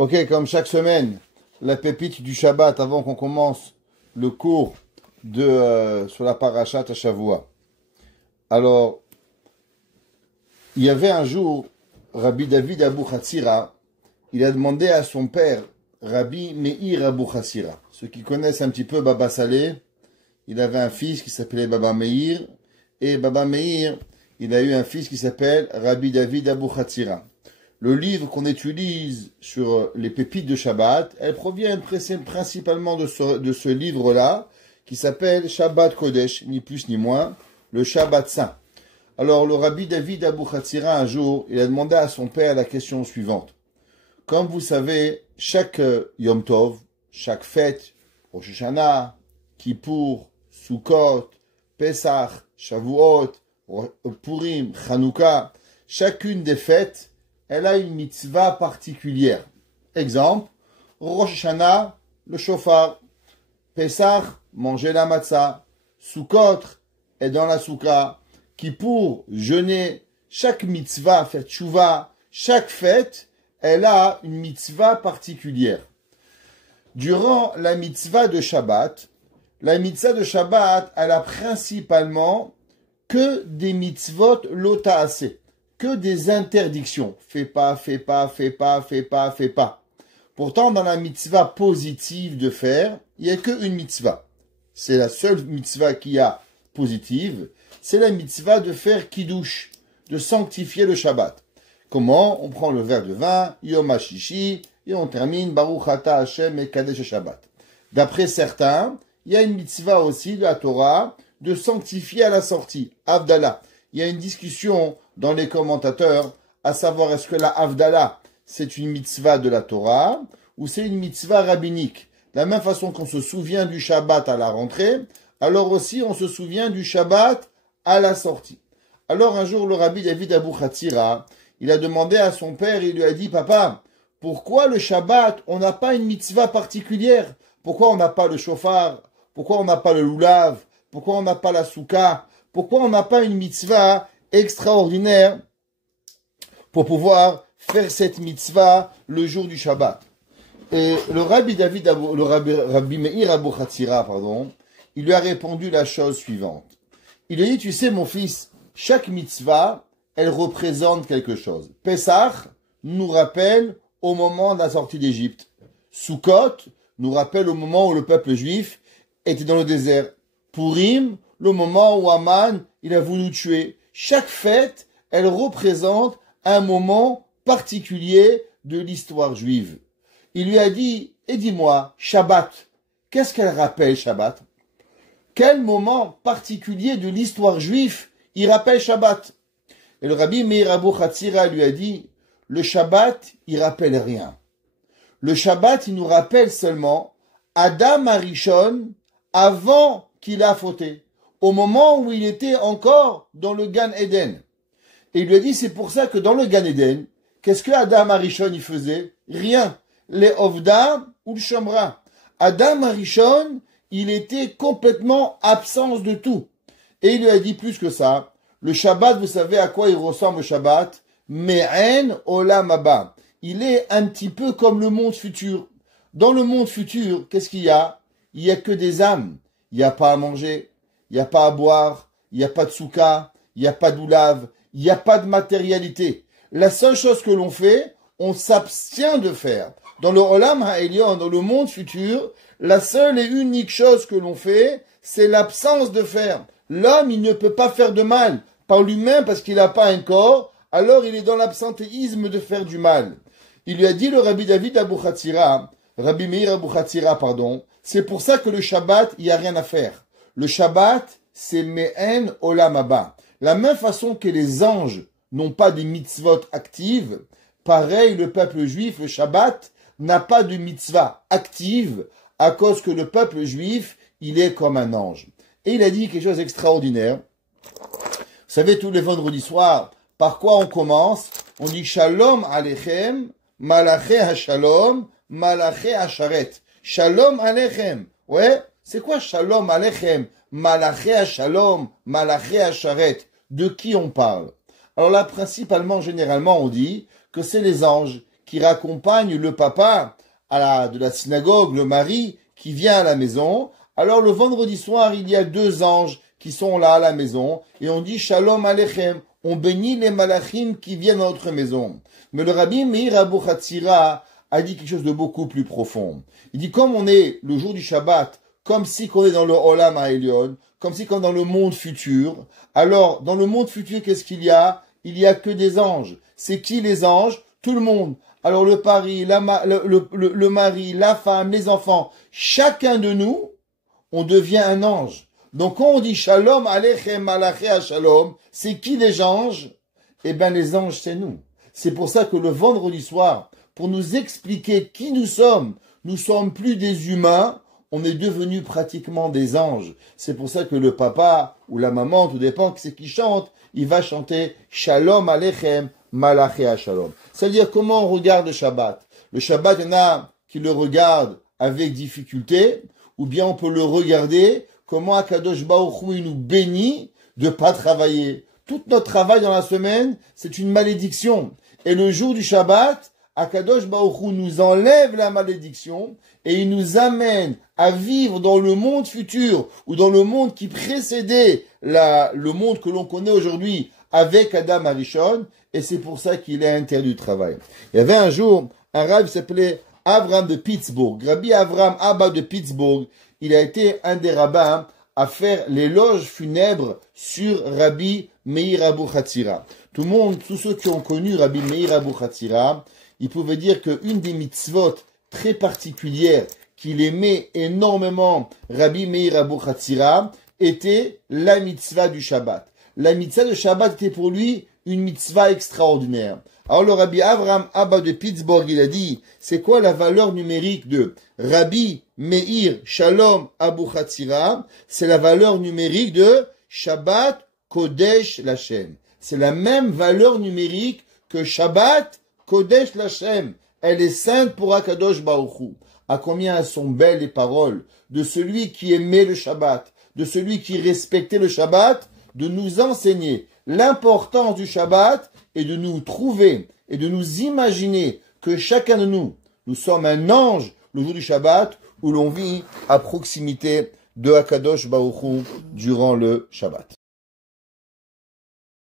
Ok, comme chaque semaine, la pépite du Shabbat avant qu'on commence le cours sur la parashat à Shavua. Alors, il y avait un jour, Rabbi David Abou Hatzira, il a demandé à son père, Rabbi Meir Abou Hatzira. Ceux qui connaissent un petit peu Baba Saleh, il avait un fils qui s'appelait Baba Meir, et Baba Meir, il a eu un fils qui s'appelle Rabbi David Abou Hatzira. Le livre qu'on utilise sur les pépites de Shabbat, elles proviennent principalement de ce livre-là, qui s'appelle Shabbat Kodesh, ni plus ni moins, le Shabbat Saint. Alors, le Rabbi David Abou Hatzira, un jour, il a demandé à son père la question suivante. Comme vous savez, chaque Yom Tov, chaque fête, Rosh Hashanah, Kippour, Sukkot, Pesach, Shavuot, Purim, Chanukah, chacune des fêtes, elle a une mitzvah particulière. Exemple, Rosh Hashanah, le shofar. Pesach, manger la matzah. Sukkot, est dans la soukha. Kippour, jeûner. Chaque mitzvah, faire tchouva. Chaque fête, elle a une mitzvah particulière. Durant la mitzvah de Shabbat, elle a principalement que des mitzvot lota'aseh. Que des interdictions. Fais pas, fais pas, fais pas, fais pas, fais pas. Pourtant, dans la mitzvah positive de faire, il n'y a qu'une mitzvah. C'est la seule mitzvah qu'il y a positive. C'est la mitzvah de faire kiddush, de sanctifier le Shabbat. Comment? On prend le verre de vin, Yom HaShishi, et on termine Baruch Ata Hashem et Kadesh Shabbat. D'après certains, il y a une mitzvah aussi de la Torah de sanctifier à la sortie, Havdalah. Il y a une discussion dans les commentateurs, à savoir est-ce que la Havdalah, c'est une mitzvah de la Torah, ou c'est une mitzvah rabbinique. De la même façon qu'on se souvient du Shabbat à la rentrée, alors aussi on se souvient du Shabbat à la sortie. Alors un jour, le Rabbi David Abou Hatzira, il a demandé à son père, il lui a dit, papa, pourquoi le Shabbat, on n'a pas une mitzvah particulière? Pourquoi on n'a pas le shofar? Pourquoi on n'a pas le lulav? Pourquoi on n'a pas la soukha? Pourquoi on n'a pas une mitzvah extraordinaire pour pouvoir faire cette mitzvah le jour du Shabbat? Et le Rabbi Meir Abou Hatzira, il lui a répondu la chose suivante. Il lui a dit, tu sais mon fils, chaque mitzvah, elle représente quelque chose. Pesach nous rappelle au moment de la sortie d'Égypte. Sukkot nous rappelle au moment où le peuple juif était dans le désert. Purim, le moment où Haman, il a voulu tuer. Chaque fête, elle représente un moment particulier de l'histoire juive. Il lui a dit, et dis-moi, Shabbat, qu'est-ce qu'elle rappelle Shabbat? Quel moment particulier de l'histoire juive il rappelle Shabbat? Et le Rabbi Meir Abou Hatzira lui a dit, le Shabbat, il rappelle rien. Le Shabbat, il nous rappelle seulement Adam Arishon avant qu'il a fauté, au moment où il était encore dans le Gan Eden. Et il lui a dit, c'est pour ça que dans le Gan Eden, qu'est-ce que Adam Arishon il faisait? Rien. Les Ovda ou le Shomra. Adam Arishon, il était complètement absence de tout. Et il lui a dit plus que ça. Le Shabbat, vous savez à quoi il ressemble le Shabbat? Me'en olam haba. Il est un petit peu comme le monde futur. Dans le monde futur, qu'est-ce qu'il y a? Il n'y a que des âmes. Il n'y a pas à manger, il n'y a pas à boire, il n'y a pas de soukha, il n'y a pas d'oulav, il n'y a pas de matérialité. La seule chose que l'on fait, on s'abstient de faire. Dans le Olam Ha'elyon, dans le monde futur, la seule et unique chose que l'on fait, c'est l'absence de faire. L'homme, il ne peut pas faire de mal par lui-même parce qu'il n'a pas un corps, alors il est dans l'absentéisme de faire du mal. Il lui a dit le Rabbi David Abou Hatzira, Rabbi Meir Abou Hatzira, c'est pour ça que le Shabbat, il n'y a rien à faire. Le Shabbat, c'est Me'en Olam Haba. La même façon que les anges n'ont pas de mitzvot actives, pareil, le peuple juif, le Shabbat, n'a pas de mitzvah active à cause que le peuple juif, il est comme un ange. Et il a dit quelque chose d'extraordinaire. Vous savez, tous les vendredis soirs, par quoi on commence? On dit Shalom Aleichem, Malaché HaShalom, Malaché HaSharet. Shalom Aleichem. Ouais, c'est quoi Shalom Aleichem, Malaché HaShalom, Malaché HaSharet? De qui on parle? Alors là, principalement, généralement, on dit que c'est les anges qui raccompagne le papa de la synagogue, le mari qui vient à la maison. Alors le vendredi soir, il y a 2 anges qui sont là à la maison et on dit Shalom Aleichem. On bénit les malachim qui viennent dans notre maison. Mais le Rabbi Meir Abuchatzira a dit quelque chose de beaucoup plus profond. Il dit comme on est le jour du Shabbat, comme si qu'on est dans le Olam HaElyon, comme si qu'on est dans le monde futur. Alors, dans le monde futur, qu'est-ce qu'il y a? Il y a que des anges. C'est qui les anges? Tout le monde. Alors le mari, la femme, les enfants, chacun de nous, on devient un ange. Donc quand on dit Shalom Aleichem Malaché Shalom, c'est qui les anges? Eh bien les anges c'est nous. C'est pour ça que le vendredi soir, pour nous expliquer qui nous sommes plus des humains, on est devenus pratiquement des anges. C'est pour ça que le papa ou la maman, tout dépend qui c'est qui chante, il va chanter Shalom Aleichem Malaché Shalom. C'est-à-dire comment on regarde le Shabbat. Le Shabbat, il y en a qui le regardent avec difficulté, ou bien on peut le regarder comment Akadosh Baruch Hu nous bénit de pas travailler. Tout notre travail dans la semaine, c'est une malédiction. Et le jour du Shabbat, Akadosh Baruch Hu nous enlève la malédiction et il nous amène à vivre dans le monde futur ou dans le monde qui précédait le monde que l'on connaît aujourd'hui avec Adam Arishon. Et c'est pour ça qu'il est interdit du travail. Il y avait un jour un rabbin qui s'appelait Avram de Pittsburgh. Rabbi Avram Abba de Pittsburgh. Il a été un des rabbins à faire l'éloge funèbre sur Rabbi Meir Abuchatzira. Tout le monde, tous ceux qui ont connu Rabbi Meir Abuchatzira, ils pouvaient dire qu'une des mitzvot très particulières qu'il aimait énormément Rabbi Meir Abuchatzira était la mitzvah du Shabbat. La mitzvah du Shabbat était pour lui une mitzvah extraordinaire. Alors le Rabbi Avram Abba de Pittsburgh, il a dit, c'est quoi la valeur numérique de Rabbi Meir Shalom Abuchatzira? C'est la valeur numérique de Shabbat Kodesh Lashem. C'est la même valeur numérique que Shabbat Kodesh Lashem. Elle est sainte pour Akadosh Baruch Hu. À combien elles sont belles les paroles de celui qui aimait le Shabbat, de celui qui respectait le Shabbat, de nous enseigner l'importance du Shabbat et de nous trouver et de nous imaginer que chacun de nous sommes un ange le jour du Shabbat où l'on vit à proximité de Akadosh Baruch Hu durant le Shabbat.